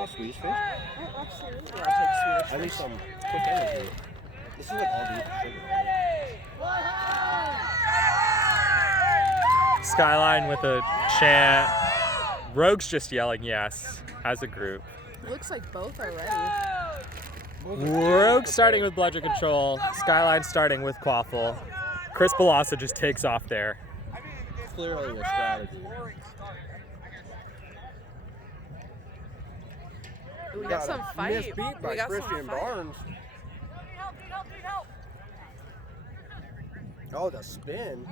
little Swedish fish? Oh, absolutely. I'll take Swedish I need fish. some quick energy. This is like all the sugar. Skyline with a chant. Rogue's just yelling yes as a group. Looks like both are ready. Rogue starting with bludger control. Skyline starting with quaffle. Chris Balassa just takes off there. Clearly a strategy. We got some fight. Misbeat by We got some Christian fight. Barnes. Oh, the spin.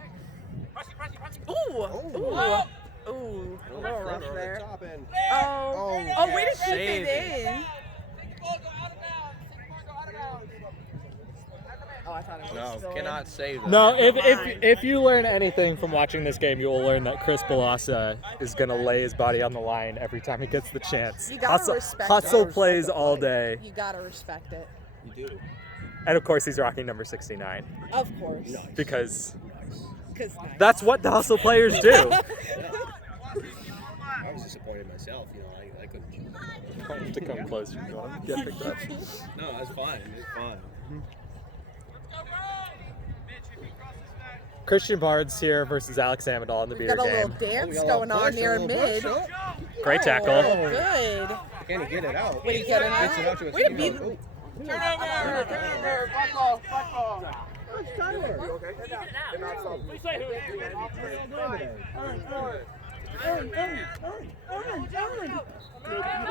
Ooh! Oh. Ooh! Ooh! A little rough Front there. top end. Oh, way to keep Save it in. Oh, I thought it was No, still cannot save that. No, if you learn anything from watching this game, you will learn that Chris Balassa is going to lay his body on the line every time he gets the chance. You gotta respect Hustle it. plays all day. You gotta respect it. You do. And of course, he's rocking number 69 Of course. because Because that's what the hustle players do. I was disappointed myself. You know, I couldn't. To come closer, you want to get picked up. No, that's fine. It's fine. Christian Barnes here versus Alex Amadal in the beater got a little game. dance We got a going little on push, near a little mid. push. Great tackle. Oh, good. Can he get it out? Way to get it Gets out. to his Way to team. beat. Oh.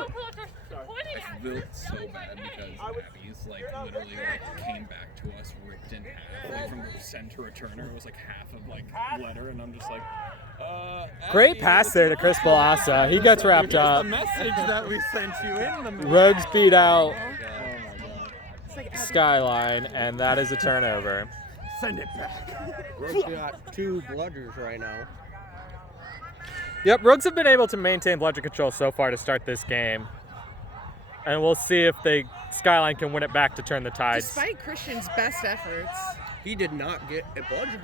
I feel so bad because Abby's literally came back to us ripped in half from the center returner. It was half of letter, and I'm just Great Abby, pass there to Chris Balassa. He gets wrapped here's up. the message that we sent you in the Rogues beat out It's like Skyline, and that is a turnover. Send it back. Rogue's got 2 bludgers right now. Yep, Rogues have been able to maintain bludger control so far to start this game. And we'll see if Skyline can win it back to turn the tides. Despite Christian's best efforts. He did not get a bludger.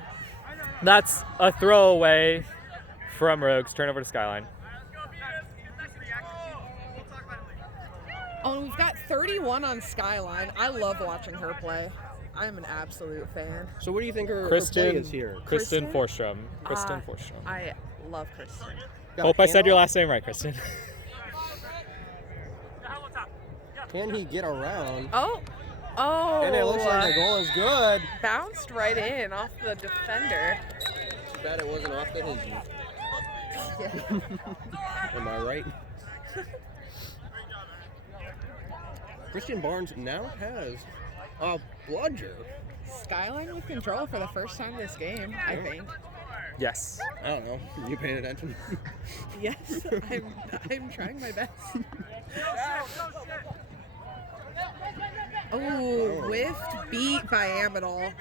That's a throwaway from Rogues. Turnover to Skyline. Oh, we've got 31 on Skyline. I love watching her play. I'm an absolute fan. So what do you think her play is here? Kristen Kristen? Forstrom. Kristen Uh, Forstrom. I love Kristen. Got Hope a I said your handoff? last name right, Kristen. Can he get around? Oh. Oh. And it looks like the goal is good. Bounced right in off the defender. Too bad it wasn't off the hinge. Yeah. Am I right? Christian Barnes now has a bludger. Skyline with control for the first time this game, I think. Yes. I don't know. You paying attention? Yes, I'm trying my best. Oh, whiffed beat by Amadal.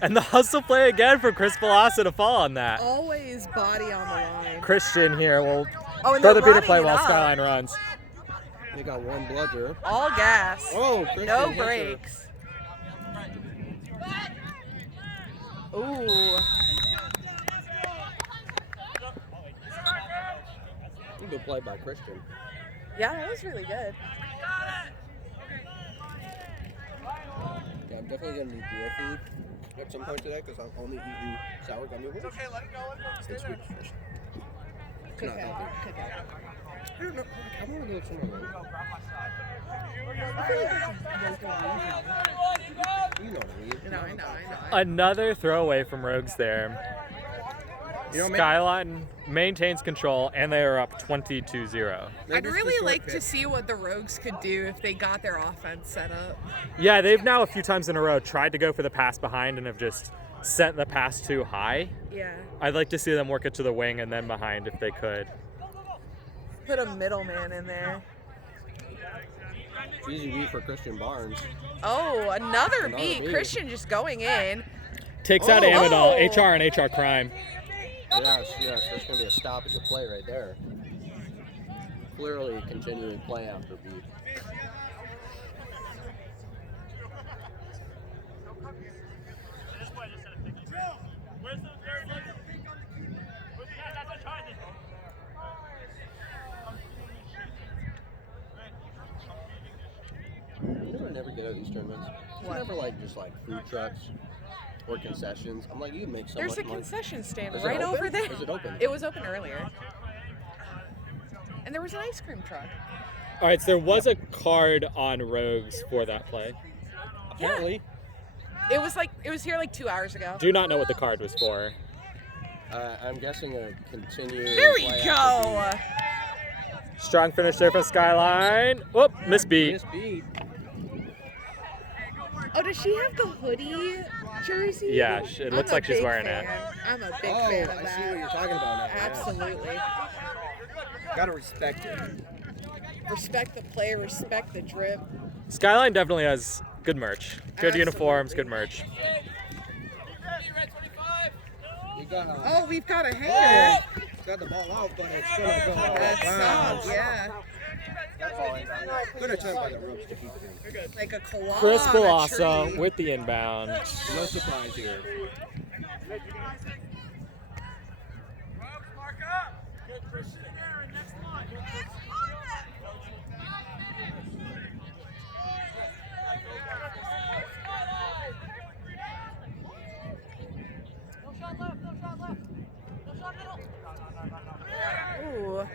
And the hustle play again for Chris Balassa to fall on that. Always body on the line. Christian here will Oh, and throw they're the beater running play it while up. Skyline runs. They got 1 bludger. All gas. Oh, Christian No hits her. brakes. Ooh. Good play by Christian. Yeah, that was really good. Yeah, I'm definitely gonna need beer food at some point today because I've only eaten sour gummy worms. Okay, let it go. And Swedish fish. It's not healthy. I don't know. I want to go somewhere else. You know what I mean. I know. Another throwaway from Rogues there. You know, Skyline maintains control, and they are up 22-0. I'd really like to see what the Rogues could do if they got their offense set up. Yeah, they've now a few times in a row tried to go for the pass behind and have just sent the pass too high. Yeah. I'd like to see them work it to the wing and then behind if they could. Put a middleman in there. Easy beat for Christian Barnes. Oh, another beat. beat. Christian just going in. Takes out Oh. Amadal, Oh. HR and HR crime. Yes, there's going to be a stoppage of play right there. Clearly continuing play after beat. good at these tournaments? What? Whenever like just like food trucks or concessions, I'm like, you can make so There's much a money. concession stand Is it right open? over there. Is it open? It was open earlier. And there was an ice cream truck. All right, so there was a card on Rogues for that play. Apparently. It was here like 2 hours ago. Do not know what the card was for. I'm guessing a continued. There we play go. after Strong finish there from Skyline. Whoop, misbeat. Misbeat. Oh, does she have the hoodie jersey? Yeah, it looks like she's wearing it. it. I'm a big Oh, fan of I that. see what you're talking about now. Yeah. Absolutely. Gotta respect it. Respect the play, respect the drip. Skyline definitely has good merch. Good Absolutely. uniforms, good merch. You got Oh, we've got a hanger. got the ball out, but it's gonna go out That's of bounds. solid, yeah. Good attempt by the ropes to keep it in. Like a koala. Chris on a Palazzo tree. with the inbound. No surprise here. Ooh.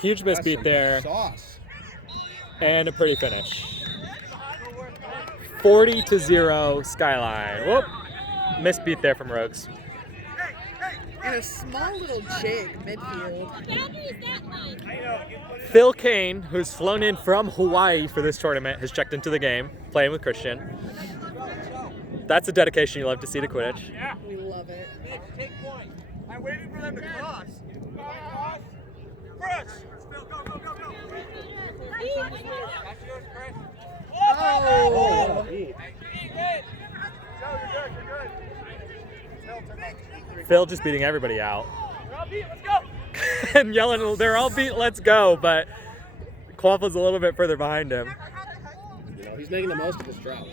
Huge misbeat there, Sauce. and a pretty finish. 40-0 Skyline. Whoop, misbeat there from Rogues. And a small little jig midfield. Phil Kane, who's flown in from Hawaii for this tournament, has checked into the game, playing with Christian. That's a dedication you love to see to Quidditch. We love it. Take point. I'm waiting for them to cross. Chris! Phil, go, go, go, go. That's yours, Chris. Oh. Phil just beating everybody out. We're all beat, let's go. And yelling, they're all beat, let's go, but Quaffle's a little bit further behind him. You know, he's making the most of his drought.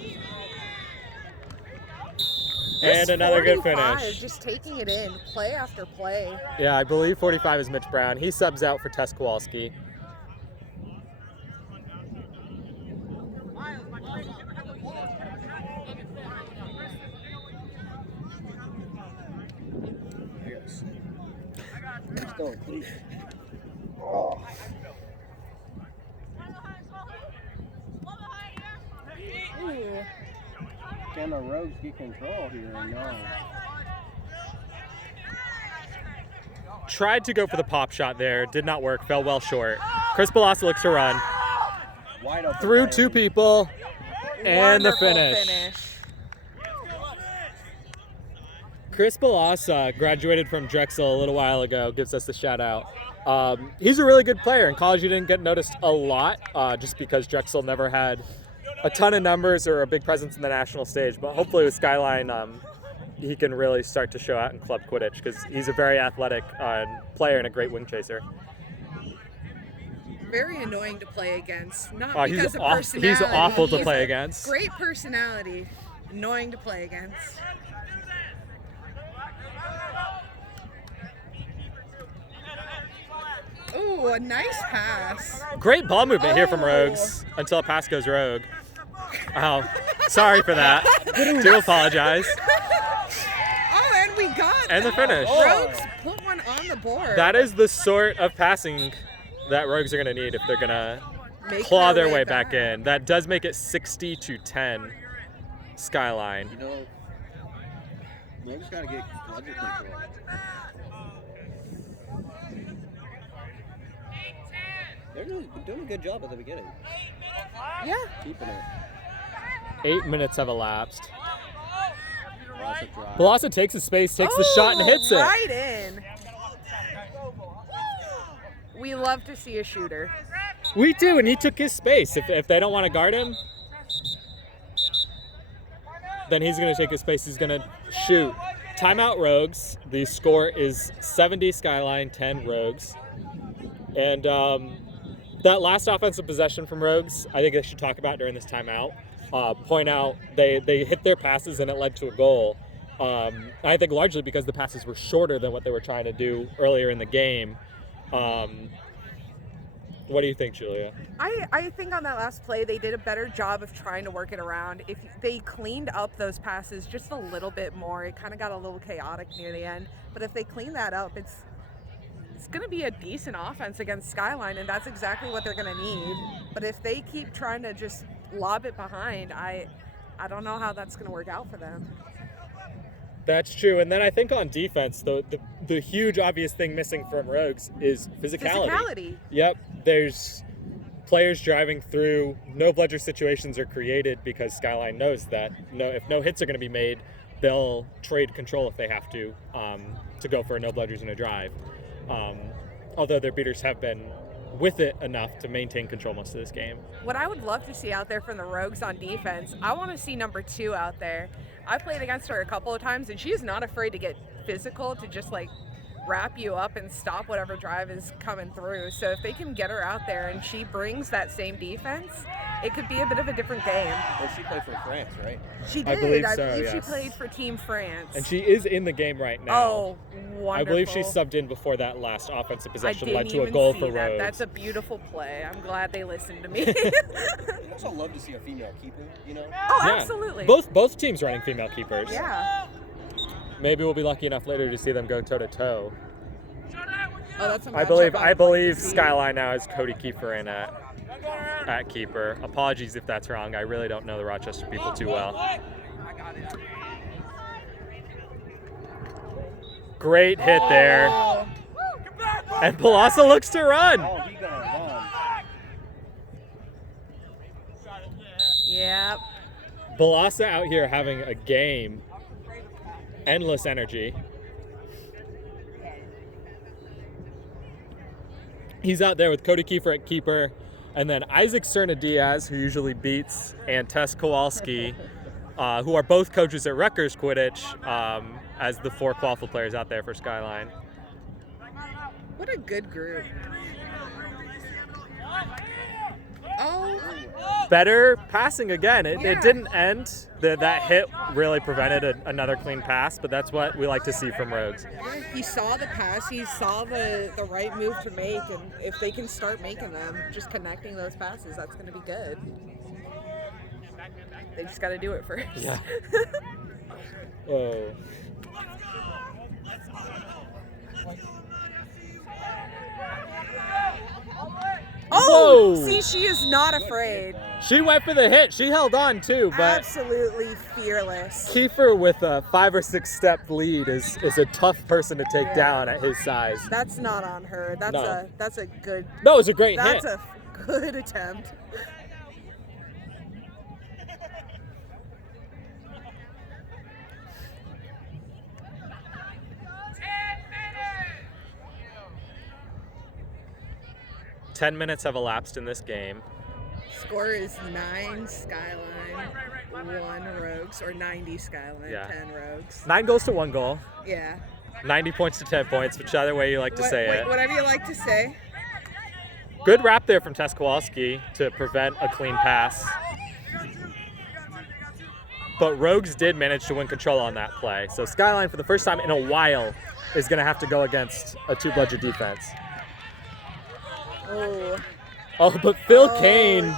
And another good 45, finish. Just taking it in, play after play. Yeah, I believe 45 is Mitch Brown. He subs out for Tess Kowalski. He's going clean. Oh. Ooh. Can the Rogues get control here? No. Tried to go for the pop shot there, did not work, fell well short. Chris Palazzo looks to run. Wide open. Through lane. two people, and the Wonderful finish. Chris Palazzo graduated from Drexel a little while ago, gives us the shout out. He's a really good player. In college, he didn't get noticed a lot just because Drexel never had a ton of numbers or a big presence in the national stage. But hopefully with Skyline, he can really start to show out in club Quidditch because he's a very athletic player and a great wing chaser. Very annoying to play against. Not Oh, because he's of aw- personality. he's awful to He's play a against. Great personality. Annoying to play against. Ooh, a nice pass. Great ball movement here from Oh. Rogues until a pass goes rogue. Oh, sorry for that. Do apologize. Oh, and we got And the that. finish. Rogues put one on the board. That is the sort of passing that Rogues are going to need if they're going to Make claw their way back in. That does make it 60-10 Skyline. You know, Rogues got to get budget control. They're doing a good job at the beginning. Yeah. Keeping it. 8 minutes have elapsed. Lots of drive. Palazzo takes his space, takes the shot, and hits it. Right in. We love to see a shooter. We do, and he took his space. If they don't want to guard him, then he's going to take his space. He's going to shoot. Timeout Rogues. The score is 70 Skyline, 10 Rogues. And that last offensive possession from Rogues, I think they should talk about during this timeout. Point out they hit their passes and it led to a goal. I think largely because the passes were shorter than what they were trying to do earlier in the game. What do you think, Julia? I think on that last play they did a better job of trying to work it around. If they cleaned up those passes just a little bit more, it kind of got a little chaotic near the end. But if they clean that up, it's going to be a decent offense against Skyline, and that's exactly what they're going to need. But if they keep trying to just lob it behind, I don't know how that's going to work out for them. That's true. And then I think on defense, the huge obvious thing missing from Rogues is physicality. Yep. There's players driving through. No bludger situations are created because Skyline knows that if no hits are going to be made, they'll trade control if they have to go for a no bludgers and a drive. Although their beaters have been with it enough to maintain control most of this game. What I would love to see out there from the Rogues on defense, I want to see number 2 out there. I played against her a couple of times, and she is not afraid to get physical, to just like wrap you up and stop whatever drive is coming through. So if they can get her out there and she brings that same defense, it could be a bit of a different game. Well, she played for France, right? She did. I believe so, she yes. played for Team France. And she is in the game right now. Oh, wonderful. I believe she subbed in before that last offensive possession I led didn't to a even goal see for that. Rogues. That's a beautiful play. I'm glad they listened to me. I'd also love to see a female keeper, you know? Oh, Yeah. absolutely. Both teams running female keepers. Yeah. Maybe we'll be lucky enough later to see them go toe to toe. Oh, that's a I matchup believe would like to see. Skyline now has Cody Kiefer in at keeper. Apologies if that's wrong. I really don't know the Rochester people too well. Great hit there. Oh. And Palasa looks to run. Oh, he gonna run. Yep. Balasa out here having a game. Endless energy. He's out there with Cody Kiefer at keeper, and then Isaac Cerna-Diaz, who usually beats, and Tess Kowalski, who are both coaches at Rutgers Quidditch, as the 4 qualified players out there for Skyline. What a good group. Oh. Better passing again. It Yeah. didn't end. That hit really prevented another clean pass, but that's what we like to see from Rogues. He saw the pass, he saw the right move to make, and if they can start making them, just connecting those passes, that's going to be good. They just got to do it first. Yeah. Oh. Oh, Whoa. see, she is not afraid. She went for the hit. She held on too, but Absolutely fearless. Kiefer with a 5 or 6 step lead is a tough person to take down at his size. That's not on her. That's No. a good. No, it was a great That's hit. a good attempt. Ten minutes have elapsed in this game. Score is 9 Skyline, 1 Rogues, or 90 Skyline, Yeah. 10 Rogues. 9 goals to 1 goal. Yeah. 90 points to 10 points, whichever way you like to say it. Whatever you like to say. Good wrap there from Tess Kowalski to prevent a clean pass. But Rogues did manage to win control on that play. So Skyline, for the first time in a while, is going to have to go against a 2-bludger defense. Oh. Oh, but Phil Kane.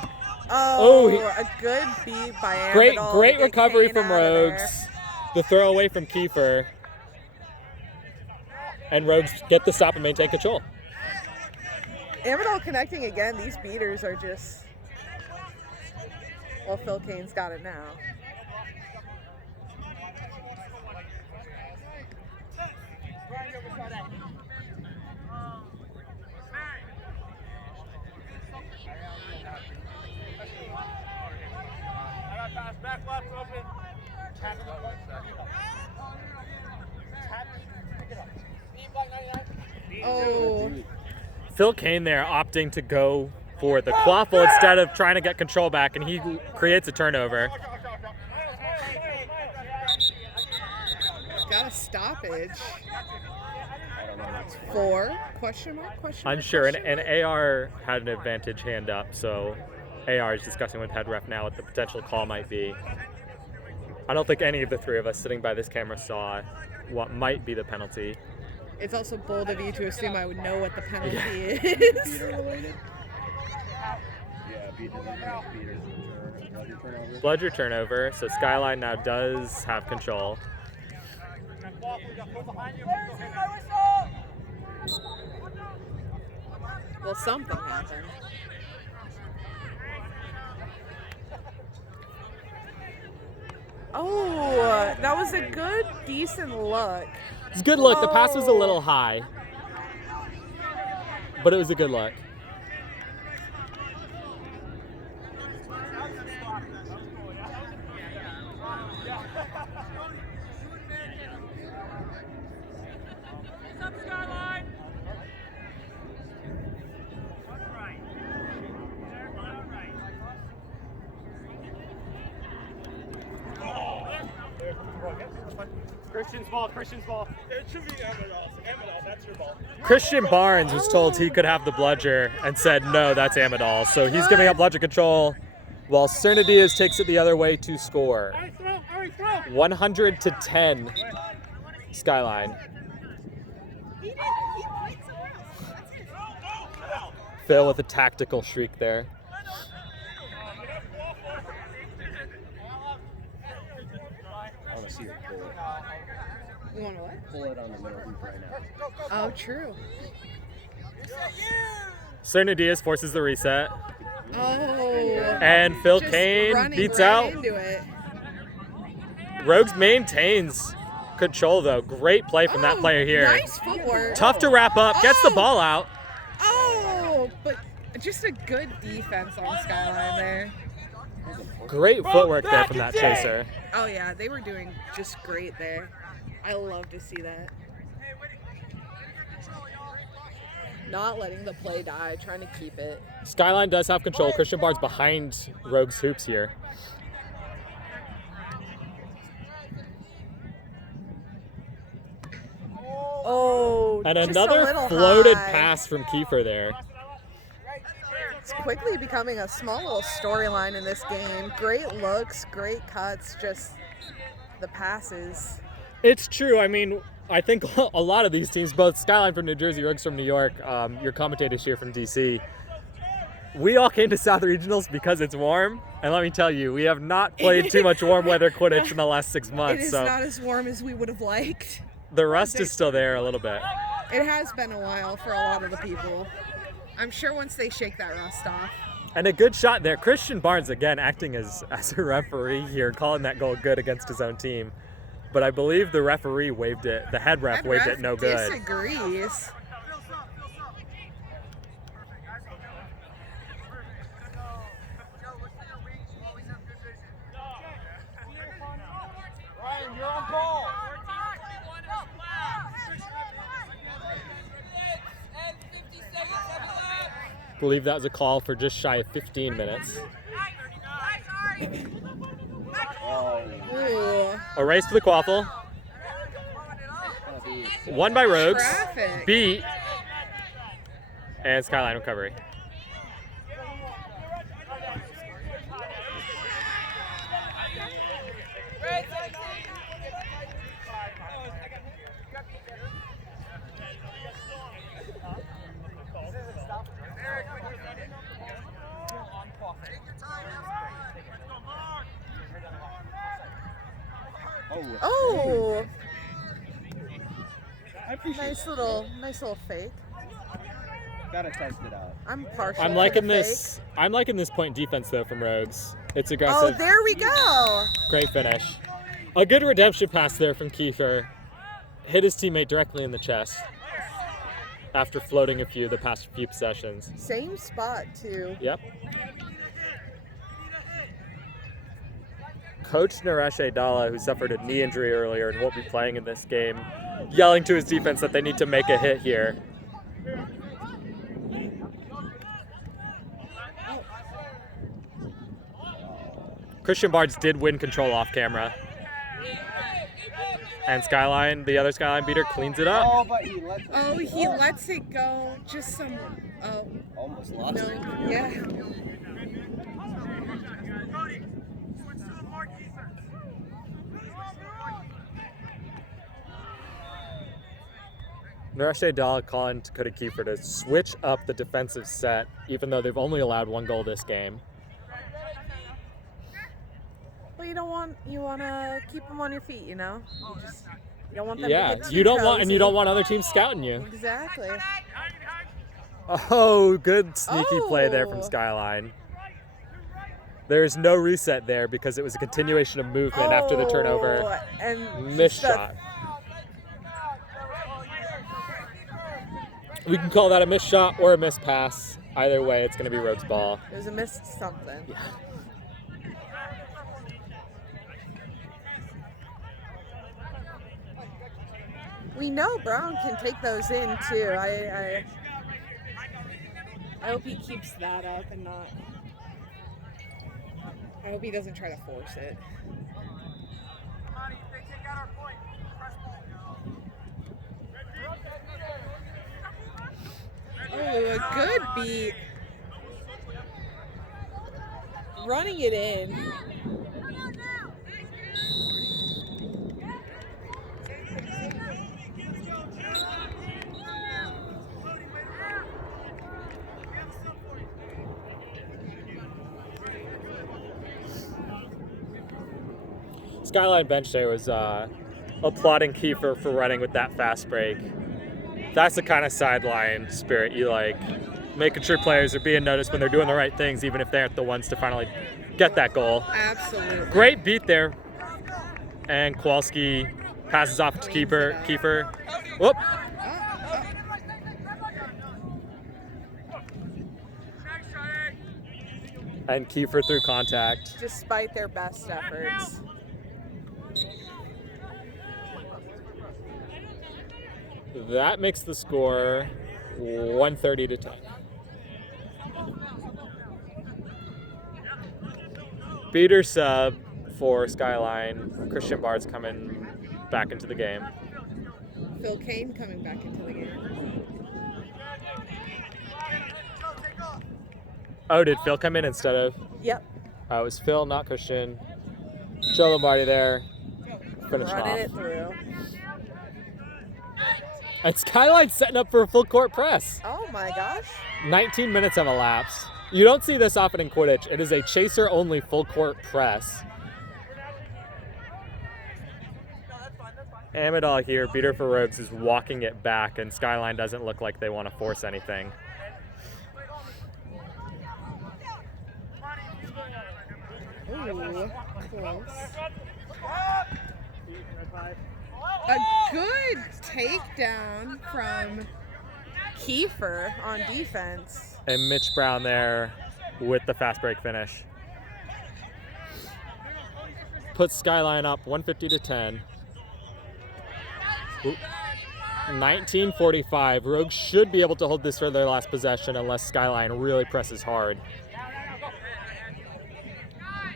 Oh, he- a good beat by Amador. Great to get recovery Kane from out of there. Rogues. The throw away from Kiefer. And Rogues get the stop and maintain control. Amador connecting again. These beaters are just. Well, Phil Kane's got it now. Back left open. Tap it up. Oh. Phil Kane there opting to go for the quaffle instead of trying to get control back, and he creates a turnover. Got a stoppage. I don't know what's 4? Question mark? Question mark? Unsure, question and mark? AR had an advantage hand up, so AR is discussing with head ref now what the potential call might be. I don't think any of the 3 of us sitting by this camera saw what might be the penalty. It's also bold of you to assume I would know what the penalty is. Peter related? Yeah, beat it. Turnover. Bludger turnover, so Skyline now does have control. Well, something happened. Oh, that was a good, decent look. It's a good look. The pass was a little high, but it was a good look. Christian's ball. It should be Amador. That's your ball. Christian Barnes was told he could have the bludger and said, no, that's Amador. So he's giving up bludger control while Cernadias takes it the other way to score. 100-10 Skyline. Phil with a tactical shriek there. I want to see her pull it. You want to what? Pull it on the middle hoop right now. Oh, true. Cernadias forces the reset. Oh. And Phil Just Kane running beats right out. into it. Rogues maintains control, though. Great play from that player here. Nice footwork. Tough to wrap up. Gets the ball out. Oh, but just a good defense on Skyline there. Great footwork there from that chaser. Oh, yeah, they were doing just great there. I love to see that. Not letting the play die, trying to keep it. Skyline does have control. Christian Barnes behind Rogues hoops here. Oh, And just a another little floated high. pass from Kiefer there. It's quickly becoming a small little storyline in this game. Great looks, great cuts, just the passes. It's true. I mean, I think a lot of these teams, both Skyline from New Jersey, Rogues from New York, your commentators here from DC, we all came to South Regionals because it's warm. And let me tell you, we have not played too much warm weather Quidditch in the last 6 It months. is So not as warm as we would have liked. the rust is still there a little bit. It has been a while for a lot of the people. I'm sure once they shake that rust off. And a good shot there. Christian Barnes, again, acting as a referee here, calling that goal good against his own team. But I believe the referee waved it, the head ref waved it no good. Disagrees. Ryan, you're on ball. I believe that was a call for just shy of 15 minutes. Ooh. A race for the quaffle. Won by Rogues. Traffic. Beat. And Skyline recovery. Oh, I appreciate nice little fake. Gotta test it out. I'm partial. I'm to liking the this. I'm liking this point defense though from Rogues. It's Fake. aggressive. Oh, there we go. Great finish. A good redemption pass there from Kiefer. Hit his teammate directly in the chest after floating the past few possessions. Same spot too. Yep. Coach Naresh Dalla, who suffered a knee injury earlier and won't be playing in this game, yelling to his defense that they need to make a hit here. Christian Barnes did win control off camera. And Skyline, the other Skyline beater, cleans it up. Oh, but he lets it Oh, he lets it go. Just some. Oh, almost lost no. it. Yeah. Naresh Dahl calling Dakota Kiefer to switch up the defensive set, even though they've only allowed 1 goal this game. Well, you want to keep them on your feet, you know? You don't want them to get too you don't cozy. want other teams scouting you. Exactly. Oh, good sneaky play there from Skyline. There's no reset there because it was a continuation of movement after the turnover. And Missed shot. We can call that a missed shot or a missed pass. Either way, it's going to be Rogue's ball. It was a missed something. Yeah. We know Brown can take those in too. I hope he keeps that up and not. I hope he doesn't try to force it. Oh, a good beat. Running it in. Skyline bench there was applauding Kiefer for running with that fast break. That's the kind of sideline spirit you like. Making sure players are being noticed when they're doing the right things, even if they aren't the ones to finally get that goal. Absolutely. Great beat there. And Kowalski passes off to Kiefer. Whoop. And Kiefer through contact. Despite their best efforts. That makes the score 130-10. Beater sub for Skyline. Christian Bard's coming back into the game. Phil Kane coming back into the game. Oh, did Phil come in instead of? Yep. It was Phil, not Christian. Joe Lombardi there. Finish off. Running it through. And Skyline setting up for a full court press. Oh my gosh. 19 minutes have elapsed. You don't see this often in Quidditch. It is a chaser-only full court press. Amidal here, beater for Rogues, is walking it back, and Skyline doesn't look like they want to force anything. Ooh, close. A good takedown from Kiefer on defense. And Mitch Brown there with the fast break finish. Puts Skyline up 150-10. 19:45. Rogues should be able to hold this for their last possession unless Skyline really presses hard.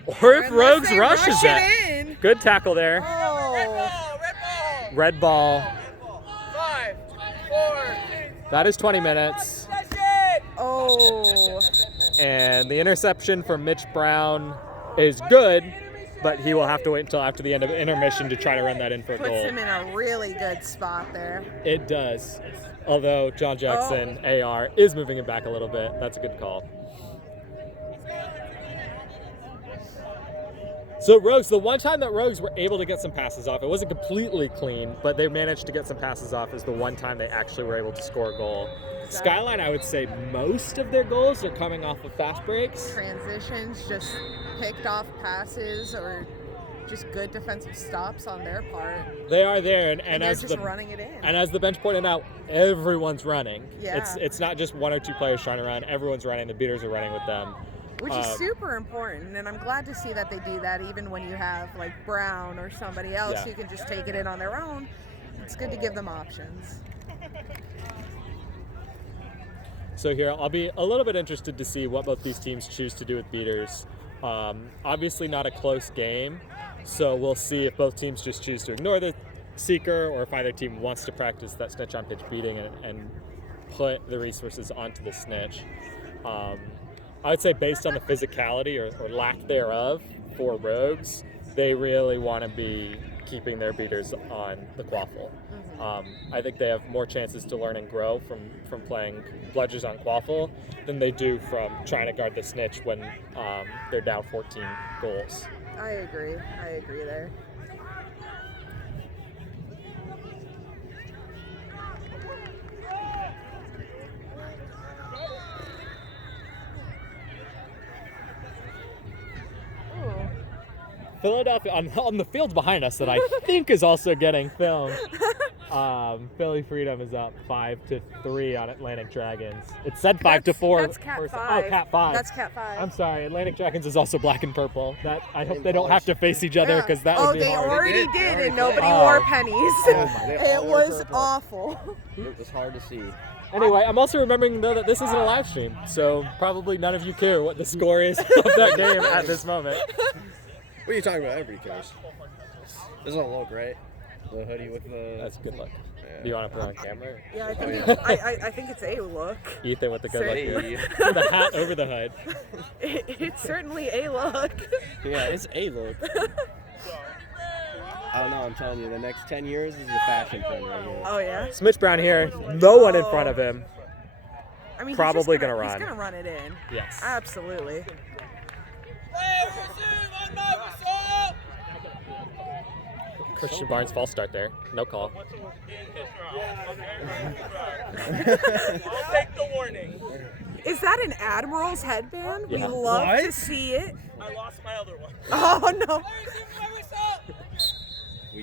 Or if Rogues rushes it. Good tackle there. Oh. Red ball. 5, 4. That is 20 minutes. Oh. And the interception from Mitch Brown is good, but he will have to wait until after the end of intermission to try to run that in for a Puts goal. him in a really good spot there. It does. Although John Jackson, AR, is moving it back a little bit. That's a good call. So Rogues, the one time that Rogues were able to get some passes off, it wasn't completely clean, but they managed to get some passes off is the one time they actually were able to score a goal. Skyline, I would say most of their goals are coming off of fast breaks. Transitions, just picked off passes or just good defensive stops on their part. They are there, and they're as just running it in. And as the bench pointed out, everyone's running. Yeah. It's not just one or two players trying to run. Everyone's running. The beaters are running with them. Which is super important, and I'm glad to see that they do that even when you have like Brown or somebody else who can just take it in on their own. It's good to give them options. So here, I'll be a little bit interested to see what both these teams choose to do with beaters. Obviously not a close game, so we'll see if both teams just choose to ignore the seeker or if either team wants to practice that snitch on pitch beating and put the resources onto the snitch. I would say based on the physicality or lack thereof for Rogues, they really want to be keeping their beaters on the quaffle. I think they have more chances to learn and grow from playing bludgers on quaffle than they do from trying to guard the snitch when they're down 14 goals. I agree there. Philadelphia on the field behind us that I think is also getting filmed. Philly Freedom is up 5-3 on Atlantic Dragons. It said 5-4. That's Cat 5. Oh, Cat 5. That's Cat 5. I'm sorry. Atlantic Dragons is also black and purple. That I hope they don't have to face each other because that would be they hard. already did, and nobody Oh. wore pennies. They It all wore was purple. awful. It was hard to see. Anyway, I'm also remembering though that this isn't a live stream, so probably none of you care what the score is of that game at this moment. What are you talking about? Everybody cares. This doesn't look right. The hoodie with the. That's a good look. Yeah. Do you want to put it on camera? Yeah, I think Oh, I think it's a look. Ethan with the good Say. look here. The hat over the hood. It's certainly a look. Yeah, it's a look. I don't know. I'm telling you, the next 10 years is a fashion trend right here. Oh yeah. Smitch Brown here. No one in front of him. I mean, Probably he's just gonna run. He's gonna run it in. Yes. Absolutely. Christian Barnes false start there. No call. Take the warning. Is that an Admiral's headband? Yeah. We love to What? see it. I lost my other one. Oh no.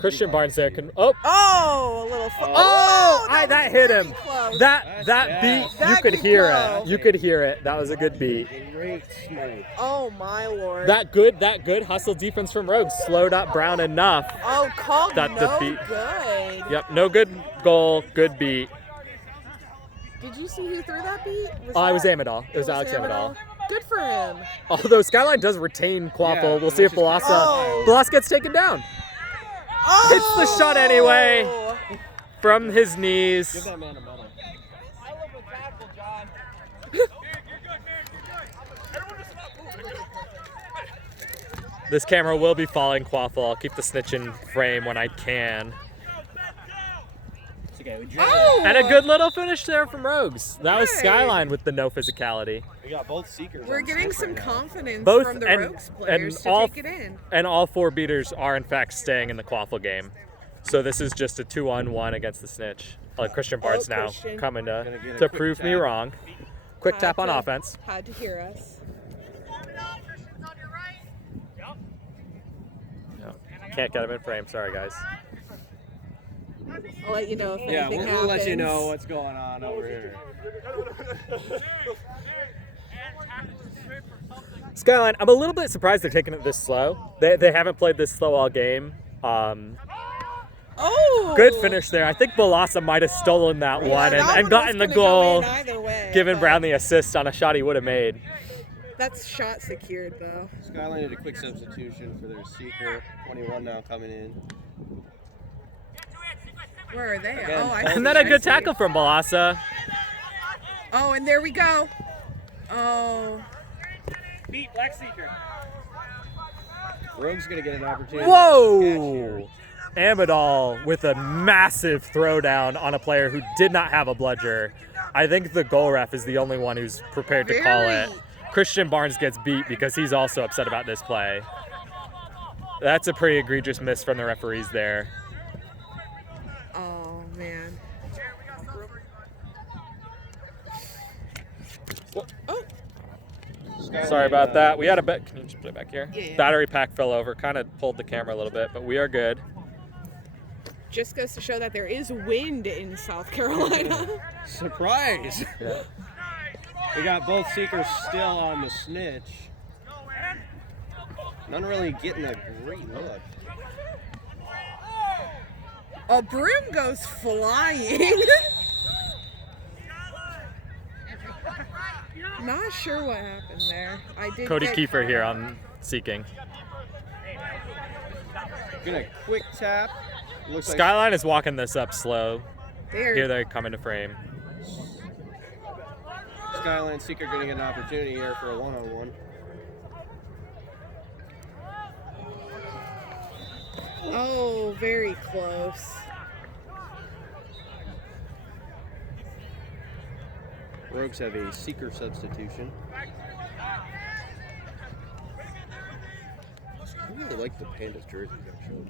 Christian Barnes there can. Oh. Oh, a little. Oh! That hit him. Close. That That's beat. That You could could hear go. it. You could hear it. That was a good beat. Great smoke. Oh my lord. That good hustle defense from Rogues slowed up Brown enough. Oh, called That no defeat. good. Yep. No good goal. Good beat. Did you see who threw that beat? It was Amadal. It was Alex Amadal. Good for him. Although Skyline does retain Quaffle, Yeah, we'll see if which is Balasa Oh. Balasa gets taken down. Oh! Hits the shot anyway from his Give knees. that man a medal. I love the tackle, John. Everyone just stop moving. This camera will be following Quaffle. I'll keep the snitch in frame when I can. It's okay. We Oh! And a good little finish there from Rogues. That was Hey. Skyline with the no physicality. We got both seekers. We're on getting stick some right now. confidence Both from the and- Rogues players and to all- take it in. And all four beaters are in fact staying in the Quaffle game. So this is just a 2-on-1 against the snitch. Christian Barnes now Christian. coming Gonna get a to quick prove me tap. wrong. Quick tap on to- offense. Had to hear us. No, can't get him in frame. Sorry, guys. I'll let you know if Yeah, anything we'll let you happens. know what's going on over here. Skyline, I'm a little bit surprised they're taking it this slow. They haven't played this slow all game. Oh! Good finish there. I think Balasa might have stolen that Yeah, one that and one gotten was the gonna go goal, in either way, giving but Brown the assist on a shot he would have made. That's shot secured though. Skyline did a quick substitution for their seeker. 21 now coming in. Where are they? Again, Oh, I both- Isn't see, that a I good see. tackle from Balasa? Oh, and there we go. Oh. Beat Black Seeker. Rogue's gonna get an opportunity. to catch Whoa! here. Amadal with a massive throwdown on a player who did not have a bludger. I think the goal ref is the only one who's prepared to call it. Very. Christian Barnes gets beat because he's also upset about this play. That's a pretty egregious miss from the referees there. Oh man. Sorry about that. We had a bet. Can you just put it back here? Yeah. Battery pack fell over, kind of pulled the camera a little bit, but we are good. Just goes to show that there is wind in South Carolina. Surprise! Yeah. We got both seekers still on the snitch. None really getting a great look. A broom goes flying. Not sure what happened there. I did. Cody get Kiefer caught here up. on Seeking. Get a quick tap. Looks like Skyline is walking this up slow. There. Here they come into frame. Skyline seeker gonna get an opportunity here for a one-on-one. Oh, very close. Rogues have a seeker substitution. I really like the Pandas jerseys, actually.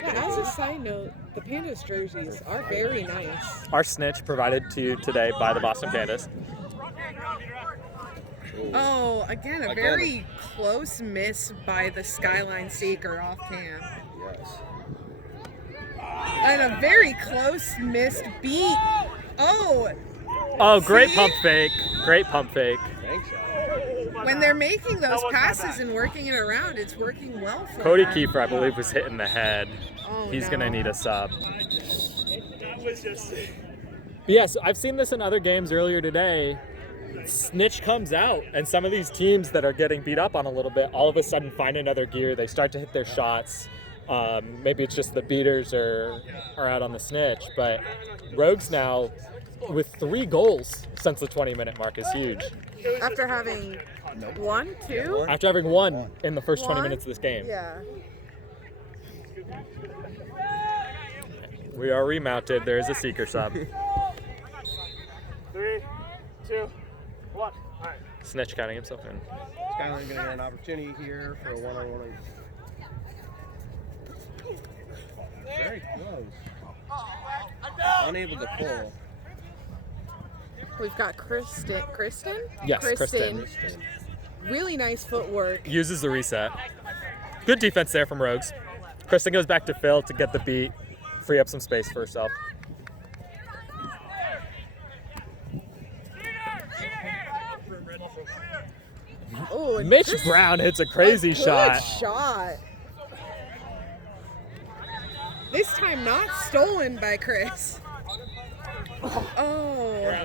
Yeah, as a side note, the Pandas jerseys are very nice. Our snitch provided to you today by the Boston Pandas. Oh, again, a very close miss by the Skyline Seeker off cam. Yes. And a very close missed beat. Oh! Oh, great See? pump fake. Great pump fake. Thanks. When they're making those passes and working it around, it's working well for Cody them. Kiefer, I believe, was hit in the head. Oh, He's no. going to need a sub. Yes, I've seen this in other games earlier today. Snitch comes out, and some of these teams that are getting beat up on a little bit, all of a sudden find another gear. They start to hit their shots. Maybe it's just the beaters are out on the snitch, but Rogues now with 3 goals since the 20-minute mark is huge. After having 1, 2? After having one in the first 20 One? minutes of this game. Yeah. We are remounted. There is a seeker sub. 3, 2, 1. Snitch counting himself in. Skyline going to get an opportunity here for a one-on-one. Very close. Unable to pull. We've got Kristen? Yes, Kristen. Really nice footwork. Uses the reset. Good defense there from Rogues. Kristen goes back to Phil to get the beat, free up some space for herself. Oh, Mitch Brown hits a crazy good shot. shot. This time not stolen by Chris. Oh.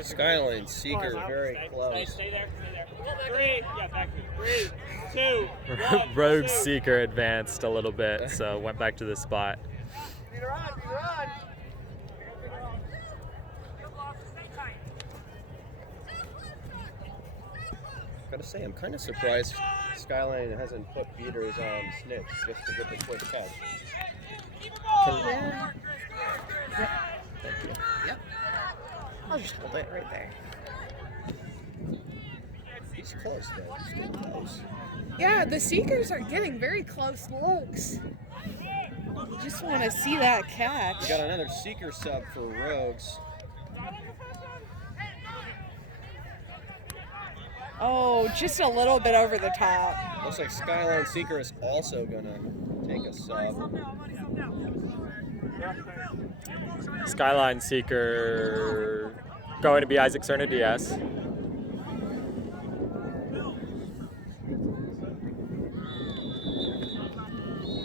Skyline Seeker very close. Stay there. 3, yeah, back 3, 2, 1. Rogue Seeker advanced a little bit, so went back to the spot. Gotta say, I'm kind of surprised Skyline hasn't put beaters on Snitch just to get the quick catch. Yeah. Yep. I'll just hold it right there. He's close, though. He's getting close. Yeah, the Seekers are getting very close looks. Just want to see that catch. We got another Seeker sub for Rogues. Oh, just a little bit over the top. Looks like Skyline Seeker is also gonna take a sub. Skyline Seeker going to be Isaac Cerna-Diaz.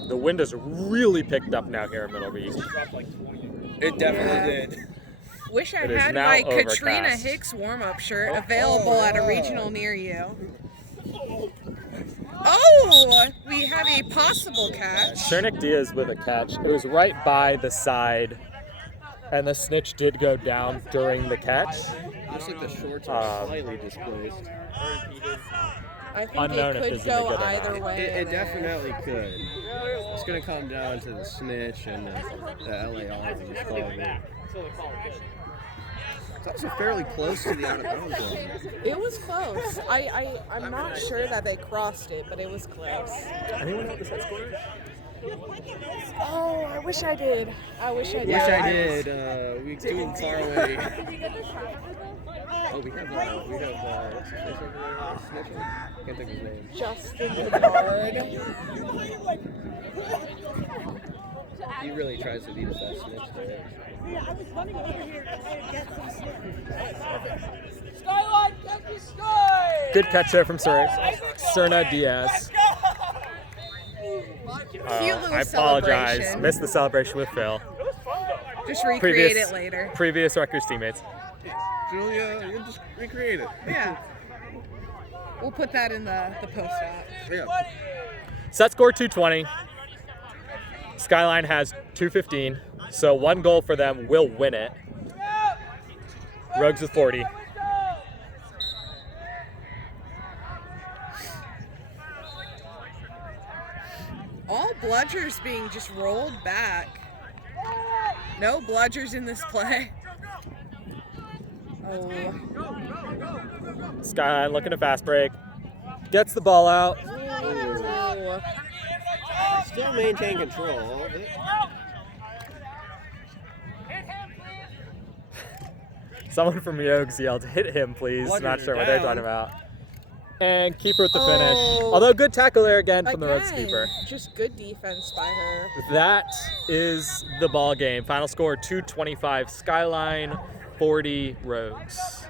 The wind has really picked up now here in Middle Beach. It definitely did. Wish I It is had now my overcast. Katrina Hicks warm-up shirt available at a regional near you. Oh, we have a possible catch. Cerna-Diaz with a catch. It was right by the side, and the snitch did go down during the catch. Looks like the shorts are Um, slightly displaced. I think Unknown if it this could is go gonna go either down. way. It there. definitely could. It's gonna come down to the Snitch and the LAR that just called it. It's also fairly close to the out of bounds line. It was close. I'm not sure that they crossed it, but it was close. Anyone know what the set score is? Oh, I wish I did. I wish I did. Wish I did. We too far away. Oh, we have what's his face over there? Snitch? Can't think of his name. Justin Bedard. He really tries to be the best Snitch today. Skyline, get the sky! Good catch there from Cerna-Diaz. Cute little I apologize. celebration. Missed the celebration with Phil. Just recreate Previous- it later. Previous Rutgers teammates. Julia, you just recreate it. Yeah. We'll put that in the post-op. Yeah. Set score 220. Skyline has 215, so 1 goal for them will win it. Rogues with 40. All bludgers being just rolled back. No bludgers in this play. Oh. Skyline looking to fast break. Gets the ball out. Oh. Still maintain control of it. Someone from Yogs yelled, "Hit him, please." Bludgers Not sure are what they're down. talking about. And keeper with the finish. Oh. Although good tackle there again from the Reds Again, keeper. just good defense by her. That is the ball game. Final score 225 Skyline, 40 Rogues.